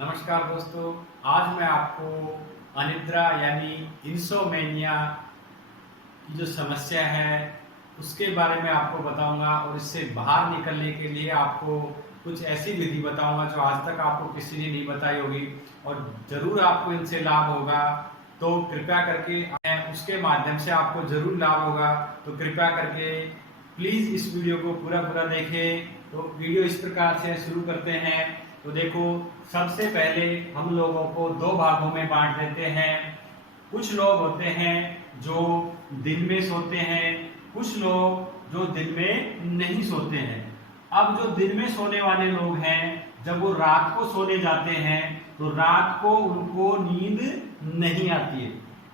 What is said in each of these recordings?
नमस्कार दोस्तों। आज मैं आपको अनिद्रा यानी इंसोमेनिया की जो समस्या है उसके बारे में आपको बताऊंगा और इससे बाहर निकलने के लिए आपको कुछ ऐसी विधि बताऊंगा जो आज तक आपको किसी ने नहीं बताई होगी और ज़रूर आपको इनसे लाभ होगा। तो कृपया करके उसके माध्यम से आपको ज़रूर लाभ होगा। तो कृपया करके प्लीज़ इस वीडियो को पूरा पूरा देखें। तो वीडियो इस प्रकार से शुरू करते हैं। तो देखो, सबसे पहले हम लोगों को दो भागों में बांट देते हैं। कुछ लोग होते हैं जो दिन में सोते हैं, कुछ लोग जो दिन में नहीं सोते हैं। अब जो दिन में सोने वाले लोग हैं, जब वो रात को सोने जाते हैं तो रात को उनको नींद नहीं आती है।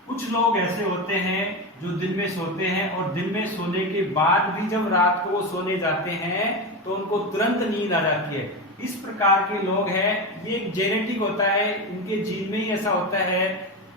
कुछ लोग ऐसे होते हैं जो दिन में सोते हैं और दिन में सोने के बाद भी जब रात को वो सोने जाते हैं तो उनको तुरंत नींद आ जाती है। इस प्रकार के लोग हैं, ये जेनेटिक होता है, इनके जीन में ही ऐसा होता है।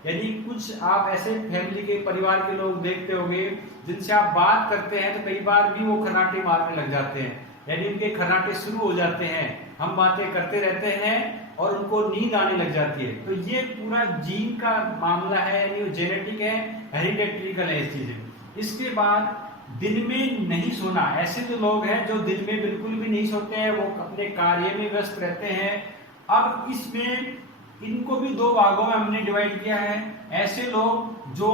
यदि कुछ आप ऐसे फैमिली के परिवार के लोग देखते होंगे जिनसे आप बात करते हैं तो कई बार भी वो खर्राटे मारने लग जाते हैं, यानी इनके खर्राटे शुरू हो जाते हैं। हम बातें करते रहते हैं और उनको नींद आने लग जाती है। तो ये पूरा जीन का मामला है, यानी जेनेटिक है, हेरिडेटरी है इस चीज। इसके बाद दिन में नहीं सोना, ऐसे जो लोग हैं जो दिन में बिल्कुल भी नहीं सोते हैं, वो अपने कार्य में व्यस्त रहते हैं। अब इसमें इनको भी दो भागों में हमने डिवाइड किया है। ऐसे लोग जो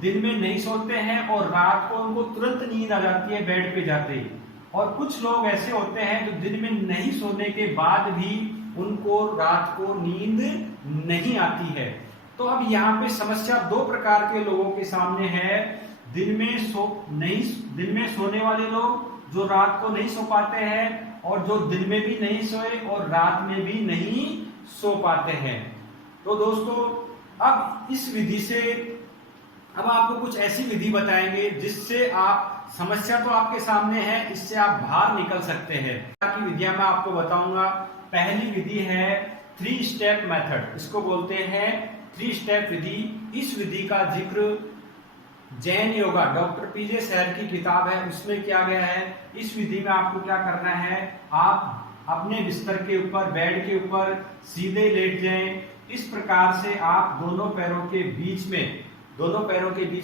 दिन में नहीं सोते हैं और रात को उनको तुरंत नींद आ जाती है बेड पे जाते ही, और कुछ लोग ऐसे होते हैं जो दिन में नहीं सोने के बाद भी उनको रात को नींद नहीं आती है। तो अब यहाँ पे समस्या दो प्रकार के लोगों के सामने है। दिन में सोने वाले लोग जो रात को नहीं सो पाते हैं, और जो दिन में भी नहीं सोए और रात में भी नहीं सो पाते हैं। तो दोस्तों, अब इस विधि से अब आपको कुछ ऐसी विधि बताएंगे जिससे आप, समस्या तो आपके सामने है, इससे आप बाहर निकल सकते हैं। की विधियां मैं आपको बताऊंगा। पहली विधि है 3 स्टेप मेथड, इसको बोलते हैं 3 स्टेप विधि। इस विधि का जिक्र जैन योगा, डॉक्टर पीजे सहर की किताब है, उसमें किया गया है। इस विधि में आपको क्या करना है, आप अपने बिस्तर के ऊपर, बेड के ऊपर सीधे लेट जाएं। इस प्रकार से आप दोनों पैरों के बीच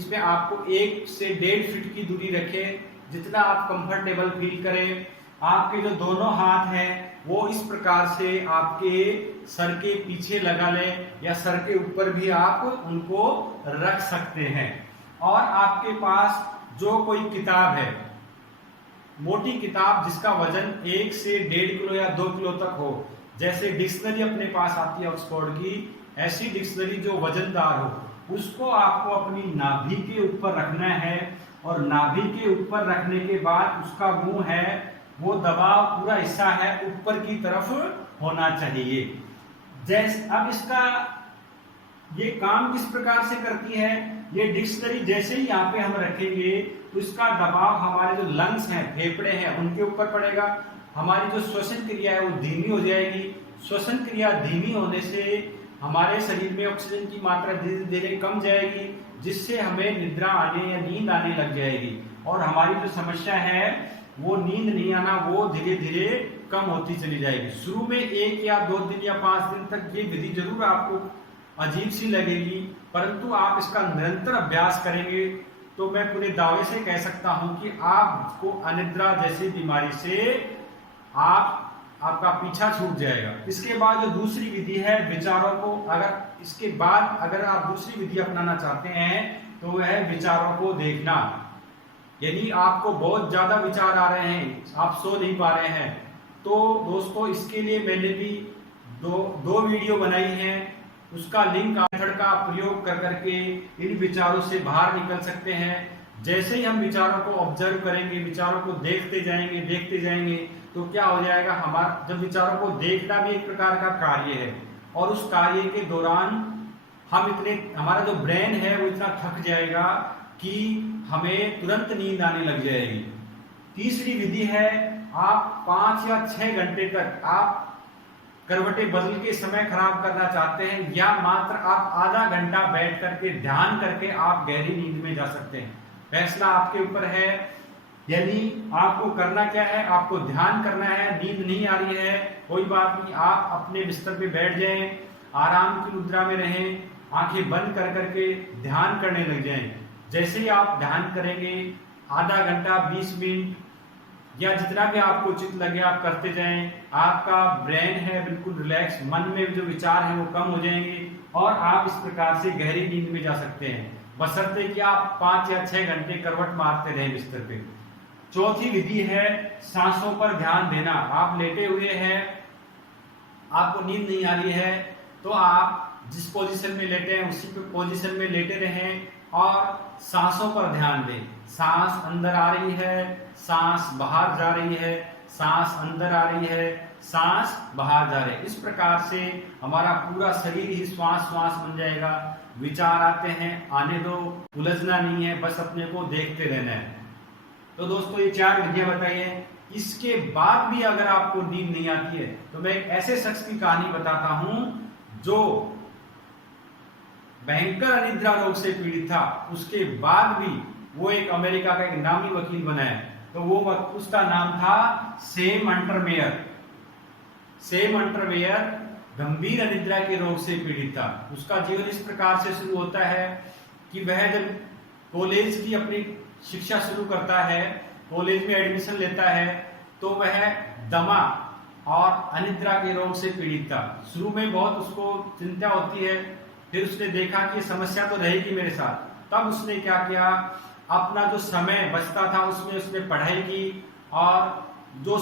में आपको 1 से 1.5 फीट की दूरी रखें, जितना आप कंफर्टेबल फील करें। आपके जो दोनों हाथ हैं वो इस प्रकार से आपके सर के पीछे लगा लें, या सर के ऊपर भी आप उनको रख सकते हैं। और आपके पास जो कोई किताब है, मोटी किताब जिसका वजन 1 से 1.5 किलो या 2 किलो तक हो, जैसे डिक्शनरी अपने पास आती है ऑक्सफोर्ड की, ऐसी डिक्शनरी जो वजनदार हो, उसको आपको अपनी नाभि के ऊपर रखना है। और नाभि के ऊपर रखने के बाद उसका मुंह है, वो दबाव पूरा हिस्सा है ऊपर की तरफ होना चाहिए। जैसे अब इसका ये काम किस प्रकार से करती है, ये डिक्शनरी जैसे ही यहाँ पे हम रखेंगे तो इसका दबाव हमारे जो लंग्स हैं, फेफड़े हैं, उनके ऊपर पड़ेगा। हमारी जो श्वसन क्रिया है वो धीमी हो जाएगी। श्वसन क्रिया धीमी होने से हमारे शरीर में ऑक्सीजन की मात्रा धीरे धीरे कम जाएगी, जिससे हमें निद्रा आने या नींद आने लग जाएगी। और हमारी जो समस्या है वो नींद नहीं आना, वो धीरे धीरे कम होती चली जाएगी। शुरू में 1 या 2 दिन या 5 दिन तक ये विधि जरूर आपको अजीब सी लगेगी, परंतु आप इसका निरंतर अभ्यास करेंगे तो मैं पूरे दावे से कह सकता हूं कि आपको अनिद्रा जैसी बीमारी से आपका पीछा छूट जाएगा। इसके बाद जो दूसरी विधि है विचारों को, अगर आप दूसरी विधि अपनाना चाहते हैं तो वह है विचारों को देखना। यदि आपको बहुत ज्यादा विचार आ रहे हैं, आप सो नहीं पा रहे हैं, तो दोस्तों इसके लिए मैंने भी दो वीडियो बनाई हैं। उसका लिंक मेथड का प्रयोग कर करके इन विचारों से बाहर निकल सकते हैं। जैसे ही हम विचारों को ऑब्जर्व करेंगे, विचारों को देखते जाएंगे तो क्या हो जाएगा, हमारा जब विचारों को देखना भी एक प्रकार का कार्य है, और उस कार्य के दौरान हमारा जो ब्रेन है वो इतना थक जाएगा कि हमें तुरंत नींद आने लग जाएगी। तीसरी विधि है, आप 5 या 6 घंटे तक आप करवटें बदल के समय खराब करना चाहते हैं, या मात्र आप आधा घंटा बैठ करके ध्यान करके आप गहरी नींद में जा सकते हैं। फैसला आपके ऊपर है। यानी आपको करना क्या है, आपको ध्यान करना है। नींद नहीं आ रही है, कोई बात नहीं, आप अपने बिस्तर पे बैठ जाएं, आराम की मुद्रा में रहें, आंखें बंद कर करके ध्यान करने लग जाएं। जैसे ही आप ध्यान करेंगे, आधा घंटा 20 मिनट या जितना भी आपको उचित लगे आप करते जाएं, आपका ब्रेन है बिल्कुल रिलैक्स, मन में जो विचार है वो कम हो जाएंगे और आप इस प्रकार से गहरी नींद में जा सकते हैं, बशर्ते कि आप 5 या 6 घंटे करवट मारते रहें बिस्तर पे। चौथी विधि है सांसों पर ध्यान देना। आप लेटे हुए हैं, आपको नींद नहीं आ रही है, तो आप जिस पोजीशन में लेटे हैं उसी पोजीशन में लेटे रहें और सांसों पर ध्यान दें। सांस अंदर आ रही है, सांस बाहर जा रही है, सांस अंदर आ रही है, सांस बाहर जा रही है। इस प्रकार से हमारा पूरा शरीर ही श्वास श्वास बन जाएगा। विचार आते हैं, आने दो, उलझना नहीं है, बस अपने को देखते रहना है। तो दोस्तों ये 4 विधियां बताई हैं। इसके बाद भी अगर आपको नींद नहीं आती है तो मैं एक ऐसे शख्स की कहानी बताता हूं जो भयंकर अनिद्रा रोग से पीड़ित था। उसके बाद भी वो एक अमेरिका का एक नामी वकील बना है। तो वो उसका नाम था सैम अंटरमेयर। सैम अंटरमेयर गंभीर अनिद्रा के रोग से पीड़ित था। उसका जीवन इस प्रकार से शुरू होता है कि वह जब कॉलेज की अपनी शिक्षा शुरू करता है, कॉलेज में एडमिशन लेता है, तो वह दमा और अनिद्रा के रोग से पीड़ित था। शुरू में बहुत उसको चिंता होती है, फिर उसने देखा कि समस्या तो रहेगी मेरे साथ। तब उसने क्या किया, अपना जो समय बचता था उसमें उसने पढ़ाई की और जो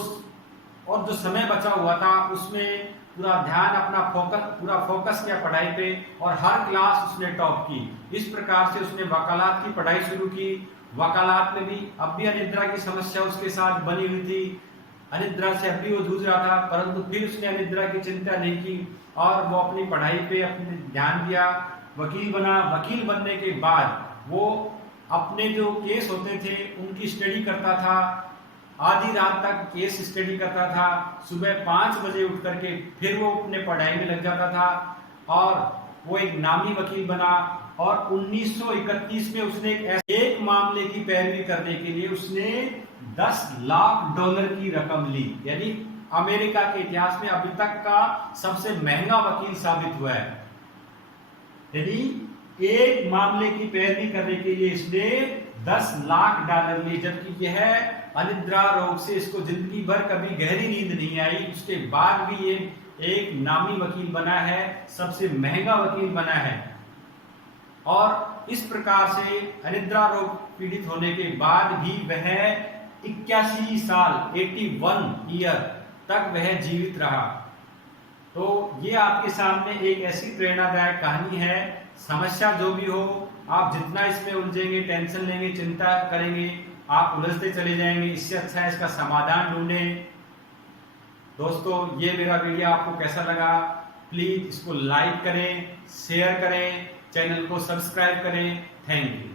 समय बचा हुआ था उसमें पूरा ध्यान अपना पूरा फोकस किया पढ़ाई पे और हर क्लास उसने टॉप की। इस प्रकार से उसने वकालत की पढ़ाई शुरू की। वकालत में भी अब भी अनिद्रा की समस्या उसके साथ बनी हुई थी। अनिद्रा से अब भी वो जूझ रहा था, परंतु फिर उसने अनिद्रा की चिंता नहीं की और वो अपनी पढ़ाई पे अपने ध्यान दिया। वकील बना। वकील बनने के बाद वो अपने जो केस होते थे उनकी स्टडी करता था। आधी रात तक केस स्टडी करता था। सुबह 5 बजे उठ करके फिर वो अपने पढ़ाई में लग जाता था और वो एक नामी वकील बना। और 1931 में उसने एक मामले की पैरवी करने के लिए उसने $10 लाख की रकम ली। यानी अमेरिका के इतिहास में अभी तक का सबसे महंगा वकील साबित हुआ है। यानी एक मामले की पैरवी करने के लिए इसने $10 लाख लिए, जबकि यह अनिद्रा रोग से इसको जिंदगी भर कभी गहरी नींद नहीं आई। उसके बाद भी ये एक नामी वकील बना है, सबसे महंगा वकील बना है। और इस प्रकार से अनिद्रा रोग पीड़ित होने के बाद भी वह 81 साल 81 ईयर तक वह जीवित रहा। तो ये आपके सामने एक ऐसी प्रेरणादायक कहानी है। समस्या जो भी हो, आप जितना इसमें उलझेंगे, टेंशन लेंगे, चिंता करेंगे, आप उलझते चले जाएंगे। इससे अच्छा है इसका समाधान ढूंढें। दोस्तों ये मेरा वीडियो आपको कैसा लगा, प्लीज इसको लाइक करें, शेयर करें, चैनल को सब्सक्राइब करें। Thank you.